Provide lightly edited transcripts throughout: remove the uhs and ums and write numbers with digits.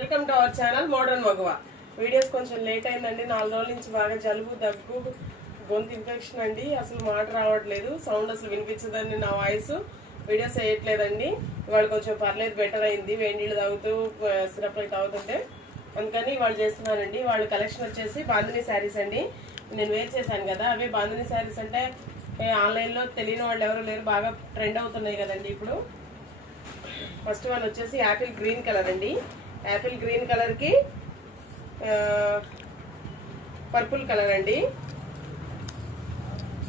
Welcome to our channel modern Maguva. Videos కొంచెం late అయిందండి. 4 రోజుల నుంచి బాగా జలుబు, దగ్గు, గొంతు ఇన్ఫెక్షన్ అండి. అసలు మాట రావట్లేదు, సౌండ్ అసలు వినిపించదండి. నా వాయిస్ వీడియోస్ వేయట్లేదండి. ఇవాళ కొంచెం పర్లేదు, బెటర్ అయింది. వేడి నీళ్ళు తాగుతూ సిరప్ అయి తాగుతుంటే, అందుకని ఇవాళ చేస్తున్నానండి. వాళ్ళ కలెక్షన్ వచ్చేసి బాందిని శారీస్ అండి. నేను వేర్ చేశాను కదా, అవి బాందిని శారీస్ అంటే ఆన్లైన్లో తెలియని వాళ్ళు ఎవరు లేరు, బాగా ట్రెండ్ అవుతున్నాయి కదండి ఇప్పుడు. ఫస్ట్ వన్ వచ్చేసి యాపిల్ గ్రీన్ కలర్ అండి. యాపిల్ గ్రీన్ కలర్ కి పర్పుల్ కలర్ అండి.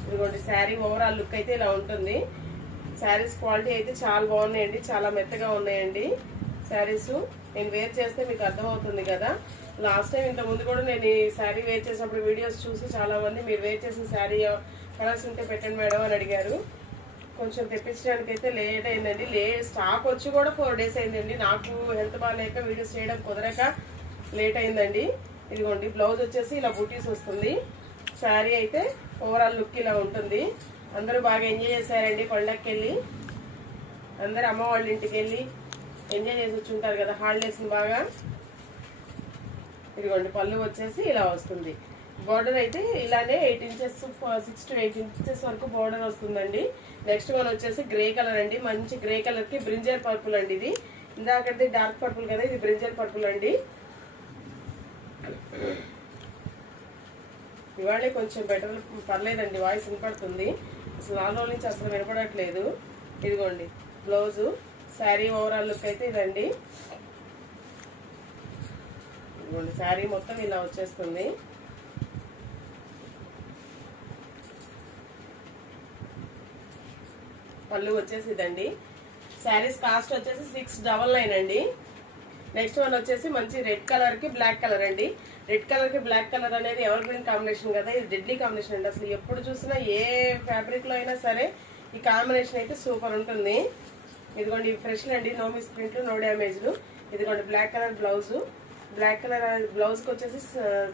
ఇదిగోండి శారీ ఓవరాల్ లుక్ అయితే ఇలా ఉంటుంది. శారీస్ క్వాలిటీ అయితే చాలా బాగున్నాయండి, చాలా మెత్తగా ఉన్నాయండి శారీస్. నేను వేర్ చేస్తే మీకు అర్థమవుతుంది కదా. లాస్ట్ టైం ఇంత ముందు కూడా నేను ఈ శారీ వేర్ చేసినప్పుడు వీడియోస్ చూసి చాలా మంది మీరు వేర్ చేసిన శారీ కలర్స్ ఉంటే పెట్టండి మేడం అని అడిగారు. కొంచెం తెప్పించడానికి అయితే లేట్ అయిందండి. స్టాక్ వచ్చి కూడా 4 days అయిందండి. నాకు హెల్త్ బాగాలేక వీడియోస్ చేయడం కుదరక లేట్ అయిందండి. ఇదిగోండి బ్లౌజ్ వచ్చేసి ఇలా బూటీస్ వస్తుంది. శారీ అయితే ఓవరాల్ లుక్ ఇలా ఉంటుంది. అందరూ బాగా ఎంజాయ్ చేశారండి. పండగకి వెళ్ళి అందరూ అమ్మ వాళ్ళ ఇంటికి వెళ్ళి ఎంజాయ్ చేసి వచ్చి ఉంటారు కదా హాలిడేస్ని బాగా. ఇదిగోండి పళ్ళు వచ్చేసి ఇలా వస్తుంది. బోర్డర్ అయితే ఇలానే 8 inches 6 to 8 inches వరకు బోర్డర్ వస్తుందండి. నెక్స్ట్ వన్ వచ్చేసి గ్రే కలర్ అండి. మంచి గ్రే కలర్ కి బ్రింజల్ పర్పుల్ అండి. ఇది ఇందాకది డార్క్ పర్పుల్ కదా, ఇది బ్రింజల్ పర్పుల్ అండి. ఇవాళే కొంచెం బెటర్, పర్లేదండి, వాయిస్ వినపడుతుంది. అసలు 4 రోజుల నుంచి అసలు వినపడట్లేదు. ఇదిగోండి బ్లౌజు. శారీ ఓవరాల్ లుక్ అయితే ఇదండి. ఇదిగోండి శారీ మొత్తం ఇలా వచ్చేస్తుంది. పళ్ళు వచ్చేసి ఇదండి. శారీస్ కాస్ట్ వచ్చేసి 699 అండి. నెక్స్ట్ వన్ వచ్చేసి మంచి రెడ్ కలర్ కి బ్లాక్ కలర్ అండి. రెడ్ కలర్ కి బ్లాక్ కలర్ అనేది ఎవర్ గ్రీన్ కాంబినేషన్ కదా, ఇది డెడ్లీ కాంబినేషన్ అండి. అసలు ఎప్పుడు చూసినా ఏ ఫ్యాబ్రిక్ లో అయినా సరే ఈ కాంబినేషన్ అయితే సూపర్ ఉంటుంది. ఇదిగోండి ఫ్రెష్ అండి, నో మిస్ ప్రింట్లు, నో డ్యామేజ్లు. ఇదిగోండి black colour blouse. Black colour blouse కి వచ్చేసి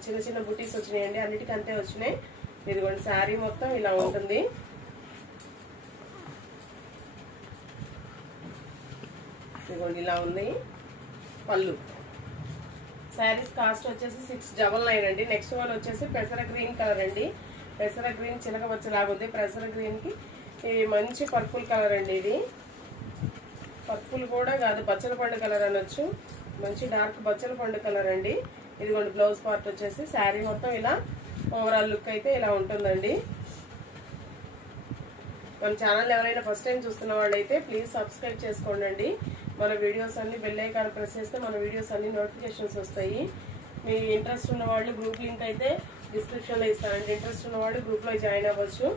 చిన్న చిన్న బుటీస్ వచ్చినాయండి, అన్నిటికీ అంతే వచ్చినాయి. ఇదిగోండి శారీ మొత్తం ఇలా ఉంటుంది. ఇదిగోండి ఇలా ఉంది పళ్ళు. శారీస్ కాస్ట్ వచ్చేసి 699 అండి. నెక్స్ట్ వన్ వచ్చేసి పెసర గ్రీన్ కలర్ అండి. పెసర గ్రీన్ చిలక వచ్చేలాగుంది. పెసర గ్రీన్ కి మంచి పర్పుల్ కలర్ అండి. ఇది పర్పుల్ కూడా కాదు, బచ్చల పండు కలర్ అనొచ్చు. మంచి డార్క్ బచ్చల పండు కలర్ అండి. ఇదిగోండి బ్లౌజ్ పార్ట్ వచ్చేసి శారీ మొత్తం ఇలా ఓవరాల్ లుక్ అయితే ఇలా ఉంటుందండి. మన ఛానల్ ఎవరైనా ఫస్ట్ టైం చూస్తున్న వాళ్ళైతే ప్లీజ్ సబ్స్క్రైబ్ చేసుకోండి. మన వీడియోస్ అన్ని బెల్ ఐకాన్ ప్రెస్ చేస్తే మన వీడియోస్ అన్ని నోటిఫికేషన్స్ వస్తాయి. మీ ఇంట్రెస్ట్ ఉన్న వాళ్ళు గ్రూప్ లింక్ అయితే డిస్క్రిప్షన్లో ఇస్తానండి. ఇంట్రెస్ట్ ఉన్న వాళ్ళు గ్రూప్లో జాయిన్ అవ్వచ్చు.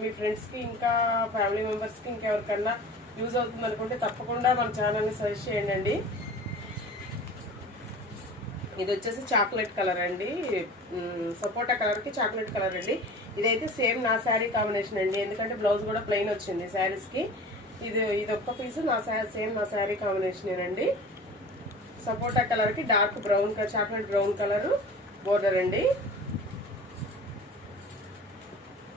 మీ ఫ్రెండ్స్కి ఇంకా ఫ్యామిలీ మెంబర్స్కి ఇంకెవరికన్నా యూజ్ అవుతుంది అనుకుంటే తప్పకుండా మన ఛానల్ని సజెస్ట్ చేయండి. ఇది వచ్చేసి చాక్లెట్ కలర్ అండి, సపోటా కలర్ కి చాక్లెట్ కలర్ అండి. ఇదైతే సేమ్ నా శారీ కాంబినేషన్ అండి, ఎందుకంటే బ్లౌజ్ కూడా ప్లెయిన్ వచ్చింది శారీస్ కి. ఇది ఒక్క పీస్ నా సేమ్ నా శారీ కాంబినేషన్ అండి. సపోటా కలర్ కి dark brown chocolate brown colour border అండి.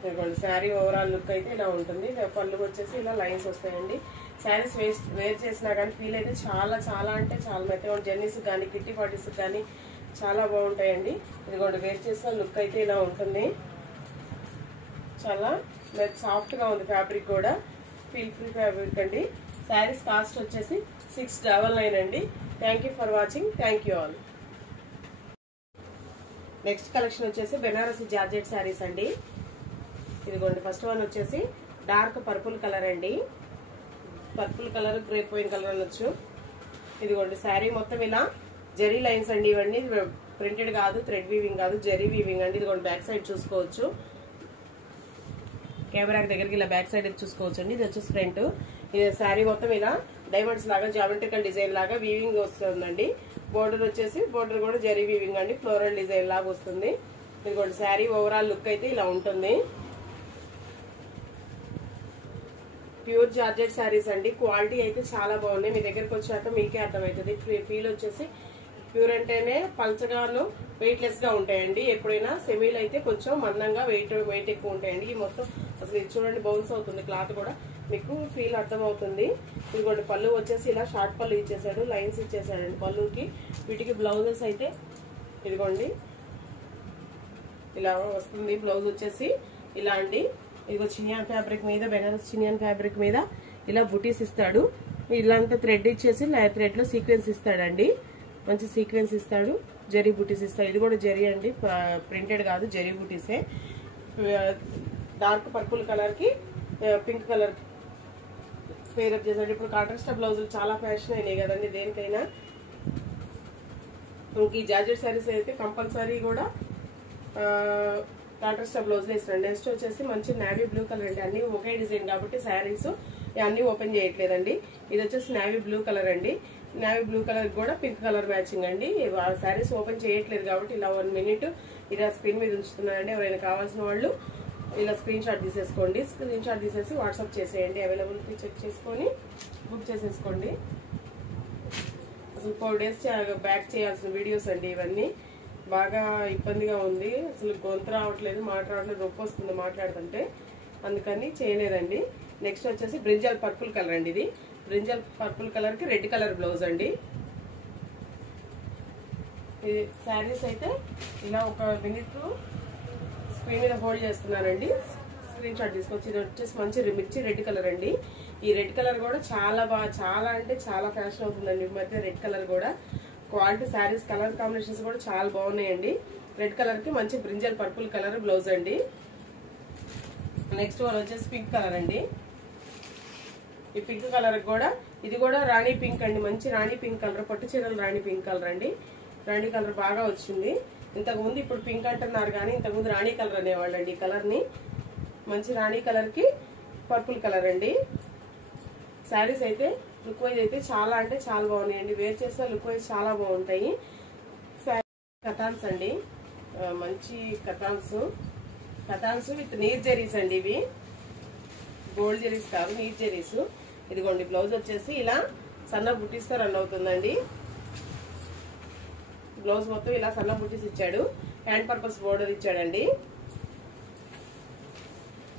ఇదిగోండి శారీ ఓవరాల్ లుక్ అయితే ఇలా ఉంటుంది. పళ్ళు వచ్చేసి ఇలా లైన్స్ వస్తాయండి. శారీస్ వేర్ చేసినా కానీ ఫీల్ అయితే చాలా చాలా అంటే చాలా మెత్తగా జర్నీస్ కానీ కిట్టి పార్టీస్ కానీ చాలా బాగుంటాయండి. ఇదిగోండి వేర్ చేసిన లుక్ అయితే ఇలా ఉంటుంది. చాలా సాఫ్ట్ గా ఉంది ఫ్యాబ్రిక్ కూడా, ఫీల్ ఫ్రీ ఫ్యాబ్రిక్ అండి. శారీస్ కాస్ట్ వచ్చేసి 699 అండి. Thank you for watching. Thank you all. Next collection వచ్చేసి బెనారసి జార్జెట్ శారీస్ అండి. ఇదిగోండి ఫస్ట్ వన్ వచ్చేసి డార్క్ పర్పుల్ కలర్ అండి. Purple colour grape wine colour అనొచ్చు. ఇదిగోండి శారీ మొత్తం ఇలా జెరీ లైన్స్ అండి. ఇవన్నీ ప్రింటెడ్ కాదు, థ్రెడ్ వీవింగ్ కాదు, జెరీ వీవింగ్ అండి. ఇదిగోండి బ్యాక్ సైడ్ చూసుకోవచ్చు, కెమెరా దగ్గరికి ఇలా బ్యాక్ సైడ్ చూసుకోవచ్చు అండి. ఇది వచ్చేసి ఫ్రంట్. ఇది శారీ మొత్తం ఇలా డైమండ్స్ లాగా జామెట్రికల్ డిజైన్ లాగా వీవింగ్ వస్తుందండి. బోర్డర్ వచ్చేసి బోర్డర్ కూడా జెరీ వీవింగ్ అండి, ఫ్లోరల్ డిజైన్ లాగా వస్తుంది. ఇదిగోండి శారీ ఓవరాల్ లుక్ అయితే ఇలా ఉంటుంది. ప్యూర్ జార్జెట్ శారీస్ అండి. క్వాలిటీ అయితే చాలా బాగున్నాయి. మీ దగ్గరకు వచ్చాక మీకే అర్థమవుతుంది. ఫీల్ వచ్చేసి ప్యూర్ అంటేనే పల్చగాను వెయిట్ లెస్ గా ఉంటాయండి. ఎప్పుడైనా సెమీలు అయితే కొంచెం మందంగా వెయిట్ ఎక్కువ ఉంటాయండి. ఈ మొత్తం అసలు ఇది చూడండి బౌన్స్ అవుతుంది క్లాత్ కూడా. మీకు ఫీల్ అర్థమవుతుంది. ఇదిగోండి పళ్ళు వచ్చేసి ఇలా షార్ట్ పళ్ళు ఇచ్చేసాడు, లైన్స్ ఇచ్చేసాడండి పళ్ళుకి. వీటికి బ్లౌజెస్ అయితే ఇదిగోండి ఇలా వస్తుంది. బ్లౌజ్ వచ్చేసి ఇలా అండి. ఇదిగో చినియాన్ ఫ్యాబ్రిక్ మీద, బెనారస్ చినియాన్ ఫ్యాబ్రిక్ మీద ఇలా బుటీస్ ఇస్తాడు. ఇలాంటి థ్రెడ్ ఇచ్చేసి థ్రెడ్ లో సీక్వెన్స్ ఇస్తాడండి, మంచి సీక్వెన్స్ ఇస్తాడు, జరీ బుటీస్ ఇస్తాడు. ఇది కూడా జరీ అండి, ప్రింటెడ్ కాదు, జరీ బుటీసే. డార్క్ పర్పుల్ కలర్ కి పింక్ కలర్ పేరప్ చేశాడు. ఇప్పుడు కాంట్రాస్ట్ బ్లౌజులు చాలా ఫ్యాషన్ అయినాయి కదండి దేనికైనా. ఇంక ఈ జార్జెట్ శారీస్ అయితే కంపల్సరీ కూడా కాంట్రాస్ట్ బ్లౌజ్ వేస్తాడు. నెక్స్ట్ వచ్చేసి మంచి నావీ బ్లూ కలర్ అండి. అన్ని ఒకే డిజైన్ కాబట్టి శారీస్ అన్ని ఓపెన్ చేయట్లేదండి. ఇది వచ్చేసి నావీ బ్లూ కలర్ అండి. నావీ బ్లూ కలర్ కూడా పింక్ కలర్ మ్యాచింగ్ అండి. శారీస్ ఓపెన్ చేయట్లేదు కాబట్టి ఇలా 1 minute ఇలా స్క్రీన్ మీద ఉంచుతున్నానండి. ఎవరైనా కావాల్సిన వాళ్ళు ఇలా స్క్రీన్ షాట్ తీసేసుకోండి. స్క్రీన్ షాట్ తీసేసి వాట్సాప్ చేసేయండి. అవైలబిలిటీ చెక్ చేసుకొని బుక్ చేసేసుకోండి. అసలు 4 days బ్యాక్ చేయాల్సిన వీడియోస్ అండి ఇవన్నీ. బాగా ఇబ్బందిగా ఉంది, అసలు గొంతు రావట్లేదు, మాట రావట్లేదు, నొప్పి వస్తుంది మాట్లాడుతుంటే, అందుకని చేయలేదండి. నెక్స్ట్ వచ్చేసి బ్రింజల్ పర్పుల్ కలర్ అండి. ఇది బ్రింజల్ పర్పుల్ కలర్ కి రెడ్ కలర్ బ్లౌజ్ అండి. ఈ శారీస్ అయితే ఇలా 1 minute స్క్రీన్ మీద హోల్డ్ చేస్తున్నానండి. స్క్రీన్ షాట్ తీసుకొచ్చి ఇది వచ్చేసి మంచి మిర్చి రెడ్ కలర్ అండి. ఈ రెడ్ కలర్ కూడా చాలా బాగా, చాలా అంటే చాలా ఫ్యాషన్ అవుతుందండి ఈ మధ్య. రెడ్ కలర్ కూడా క్వాలిటీ శారీస్ కలర్ కాంబినేషన్స్ కూడా చాలా బాగున్నాయండి. రెడ్ కలర్ కి మంచి బ్రింజల్ పర్పుల్ కలర్ బ్లౌజ్ అండి. నెక్స్ట్ వన్ వచ్చేసి పింక్ కలర్ అండి. ఈ పింక్ కలర్ కూడా ఇది కూడా రాణి పింక్ అండి, మంచి రాణి పింక్ కలర్, పట్టు చీరలు రాణి పింక్ కలర్ అండి. రాణి కలర్ బాగా వచ్చింది. ఇంతకుముందు ఇప్పుడు పింక్ అంటున్నారు కానీ ఇంతకుముందు రాణి కలర్ అనేవాళ్ళు అండి. ఈ కలర్ ని మంచి రాణి కలర్ కి పర్పుల్ కలర్ అండి. శారీస్ అయితే లుక్ వైజ్ అయితే చాలా అంటే చాలా బాగున్నాయండి. వేర్ చేస్తే లుక్ వైజ్ చాలా బాగుంటాయి. కథాన్స్ అండి, మంచి కథాన్స్ విత్ నీర్ జెరీస్ అండి. ఇవి గోల్డ్ జెరీస్ కాదు, నీర్ జెరీస్. ఇదిగోండి బ్లౌజ్ వచ్చేసి ఇలా సన్న బుట్టీస్తో రన్ అవుతుందండి. బ్లౌజ్ మొత్తం ఇలా సన్న బుట్టీస్ ఇచ్చాడు, హ్యాండ్ పర్పస్ బోర్డర్ ఇచ్చాడండి.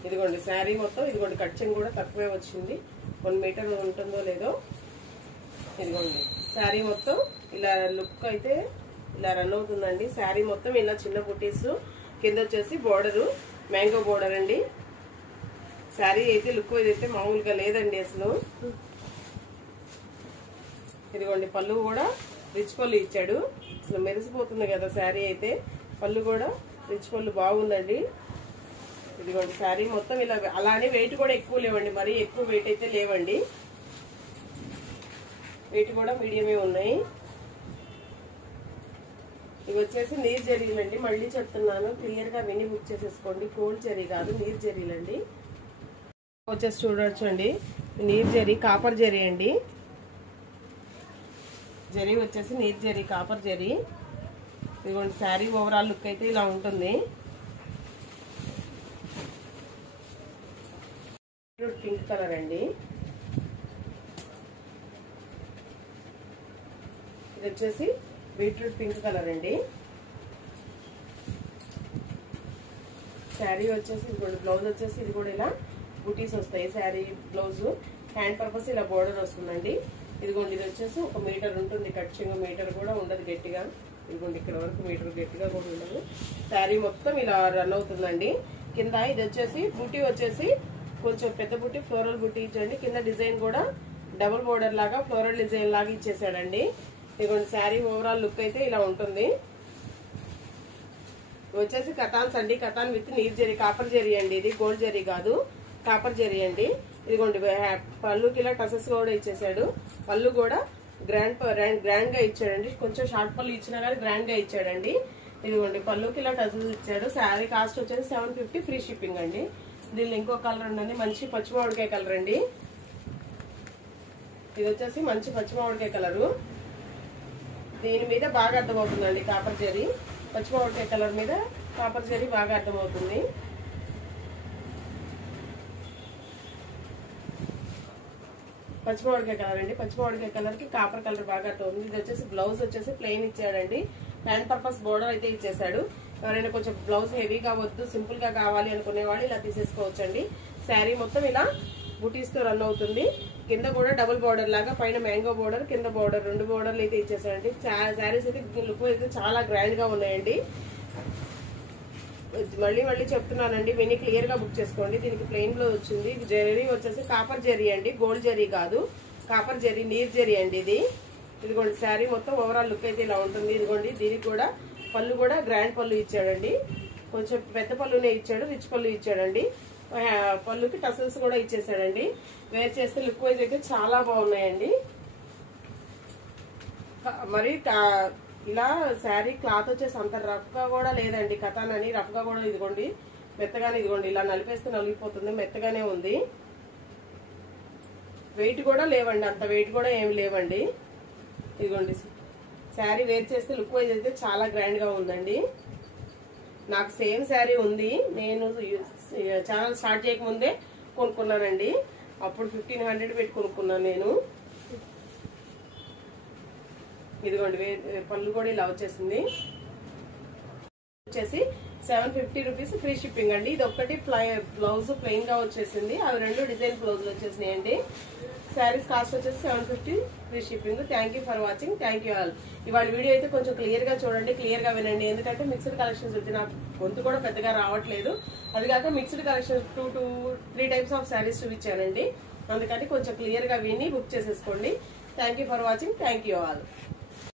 ఇదిగోండి శారీ మొత్తం, ఇదిగోండి కట్చింగ్ కూడా తక్కువే వచ్చింది, 1 meter ఉంటుందో లేదో. ఇదిగోండి శారీ మొత్తం ఇలా లుక్ అయితే ఇలా రన్ అవుతుందండి. శారీ మొత్తం ఇలా చిన్న బుటీస్, కింద వచ్చేసి బోర్డరు మ్యాంగో బోర్డర్ అండి. శారీ అయితే లుక్ అయితే మామూలుగా లేదండి అసలు. ఇదిగోండి పళ్ళు కూడా రిచ్ పళ్ళు ఇచ్చాడు, అసలు మెరిసిపోతుంది కదా శారీ అయితే. పళ్ళు కూడా రిచ్ పళ్ళు బాగుందండి. ఇదిగోండి శారీ మొత్తం ఇలా, అలానే వెయిట్ కూడా ఎక్కువ లేవండి, మరీ ఎక్కువ వెయిట్ అయితే లేవండి, వెయిట్ కూడా మీడియమే ఉన్నాయి. ఇవి వచ్చేసి నీర్ జరీలండి. మళ్ళీ చెప్తున్నాను, క్లియర్ గా విని బుక్ చేసేసుకోండి. గోల్డ్ జరీ కాదు, నీర్ జరీలండి. వచ్చేసి చూడొచ్చు అండి, నీర్ జరీ కాపర్ జరీ అండి. జరీ వచ్చేసి నీర్ జరీ కాపర్ జరీ. ఇదిగోండి శారీ ఓవరాల్ లుక్ అయితే ఇలా ఉంటుంది. పింక్ కలర్ అండి. ఇది వచ్చేసి బీట్రూట్ పింక్ కలర్ అండి. శారీ వచ్చేసి ఇదిగోండి బ్లౌజ్ వచ్చేసి ఇది కూడా ఇలా బుటీస్ వస్తాయి. శారీ బ్లౌజ్ హ్యాండ్ పర్పస్ ఇలా బోర్డర్ వస్తుందండి. ఇదిగోండి ఇది వచ్చేసి 1 meter ఉంటుంది, కట్చింగ్ మీటర్ కూడా ఉండదు గట్టిగా. ఇదిగోండి ఇక్కడ వరకు మీటర్ గట్టిగా కూడా ఉండదు. శారీ మొత్తం ఇలా రన్ అవుతుందండి. కింద ఇది వచ్చేసి బుటీ వచ్చేసి కొంచెం పెద్ద బుట్టి, ఫ్లోరల్ బుట్టి ఇచ్చండి. కింద డిజైన్ కూడా డబుల్ బోర్డర్ లాగా ఫ్లోరల్ డిజైన్ లాగా ఇచ్చేసాడండి. ఇదిగోండి శారీ ఓవరాల్ లుక్ అయితే ఇలా ఉంటుంది. వచ్చేసి కథాన్స్ అండి, కథాన్ విత్ నీర్ జరీ కాపర్ జరీ అండి. ఇది గోల్డ్ జరీ కాదు, కాపర్ జరీ అండి. ఇదిగోండి పళ్ళుకి ఇలా టసెస్ కూడా ఇచ్చేసాడు. పళ్ళు కూడా గ్రాండ్ గా ఇచ్చాడండి. కొంచెం షార్ట్ పళ్ళు ఇచ్చినా కానీ గ్రాండ్ గా ఇచ్చాడండి. ఇదిగోండి పళ్ళుకి ఇలా టసెస్ ఇచ్చాడు. శారీ కాస్ట్ వచ్చేసి 750 ఫ్రీ షిప్పింగ్ అండి. దీనిలో ఇంకో కలర్ ఉండండి, మంచి పచ్చిమామిడికాయ కలర్ అండి. ఇది వచ్చేసి మంచి పచ్చిమామిడికాయ కలరు. దీని మీద బాగా అర్థమవుతుందండి కాపర్ జరీ. పచ్చిమామిడికాయ కలర్ మీద కాపర్ జరీ బాగా అర్థమవుతుంది. పచ్చిమామిడికాయ కలర్ అండి. పచ్చిమామిడికాయ కలర్ కి కాపర్ కలర్ బాగా అర్థమవుతుంది. ఇది వచ్చేసి బ్లౌజ్ వచ్చేసి ప్లెయిన్ ఇచ్చాడండి. హ్యాండ్ పర్పస్ బోర్డర్ అయితే ఇచ్చేసాడు. ఎవరైనా కొంచెం బ్లౌజ్ హెవీగా వద్దు, సింపుల్ గా కావాలి అనుకునే వాళ్ళు ఇలా తీసేసుకోవచ్చండి. శారీ మొత్తం ఇలా బుటీస్ తో రన్ అవుతుంది. కింద కూడా డబుల్ బార్డర్ లాగా, పైన మ్యాంగో బార్డర్, కింద బార్డర్, 2 బార్డర్లు అయితే ఇచ్చేసారండి. శారీస్ అయితే లుక్ అయితే చాలా గ్రాండ్ గా ఉన్నాయండి. మళ్ళీ చెప్తున్నానండి, విని క్లియర్ గా బుక్ చేసుకోండి. దీనికి ప్లెయిన్ బ్లౌజ్ వచ్చింది. జరీ వచ్చేసి కాపర్ జరీ అండి, గోల్డ్ జరీ కాదు, కాపర్ జరీ, నీర్ జరీ అండి ఇది. ఇదిగోండి శారీ మొత్తం ఓవరాల్ లుక్ అయితే ఇలా ఉంటుంది. ఇదిగోండి దీనికి కూడా పళ్ళు కూడా గ్రాండ్ పళ్ళు ఇచ్చాడండి. కొంచెం పెద్ద పళ్ళునే ఇచ్చాడు, రిచ్ పళ్ళు ఇచ్చాడండి. పళ్ళుకి టసల్స్ కూడా ఇచ్చేసాడండి. వేర్ చేస్తే లుక్ వైజ్ అయితే చాలా బాగున్నాయండి. మరి ఇలా శారీ క్లాత్ వచ్చేసి అంత రఫ్ గా కూడా లేదండి. కథాన్ అని రఫ్ గా కూడా ఇదిగోండి మెత్తగానే, ఇదిగోండి ఇలా నలిపేస్తే నలిగిపోతుంది, మెత్తగానే ఉంది. వెయిట్ కూడా లేవండి, అంత వెయిట్ కూడా ఏమి లేవండి. ఇదిగోండి శారీ వేర్ చేస్తే లుక్ వైజ్ అయితే చాలా గ్రాండ్ గా ఉందండి. నాకు సేమ్ శారీ ఉంది, నేను ఛానల్ స్టార్ట్ చేయకముందే కొనుక్కున్నానండి. అప్పుడు 1500 పెట్టి కొనుక్కున్నాను నేను. ఇదిగోండి పళ్ళు కూడా ఇలా వచ్చేసింది. వచ్చేసి 750 రూపీస్ ఫ్రీ షిప్పింగ్ అండి. ఇది ఒక్కటి బ్లౌజ్ ప్లెయిన్ గా వచ్చేసింది, అవి 2 డిజైన్ బ్లౌజులు వచ్చేసినాయి అండి. శారీస్ కాస్ట్ వచ్చేసి 750 free shipping. Thank you for watching, thank you all. ఇవాళ వీడియో అయితే కొంచెం క్లియర్ గా చూడండి, క్లియర్ గా వినండి. ఎందుకంటే మిక్స్డ్ కలెక్షన్స్ వచ్చి నాకు గొంతు కూడా పెద్దగా రావట్లేదు. అది కాక mixed collections 2-3 types of saris చూపించానండి. అందుకని కొంచెం క్లియర్ గా విని బుక్ చేసేసుకోండి. Thank you for watching, thank you all.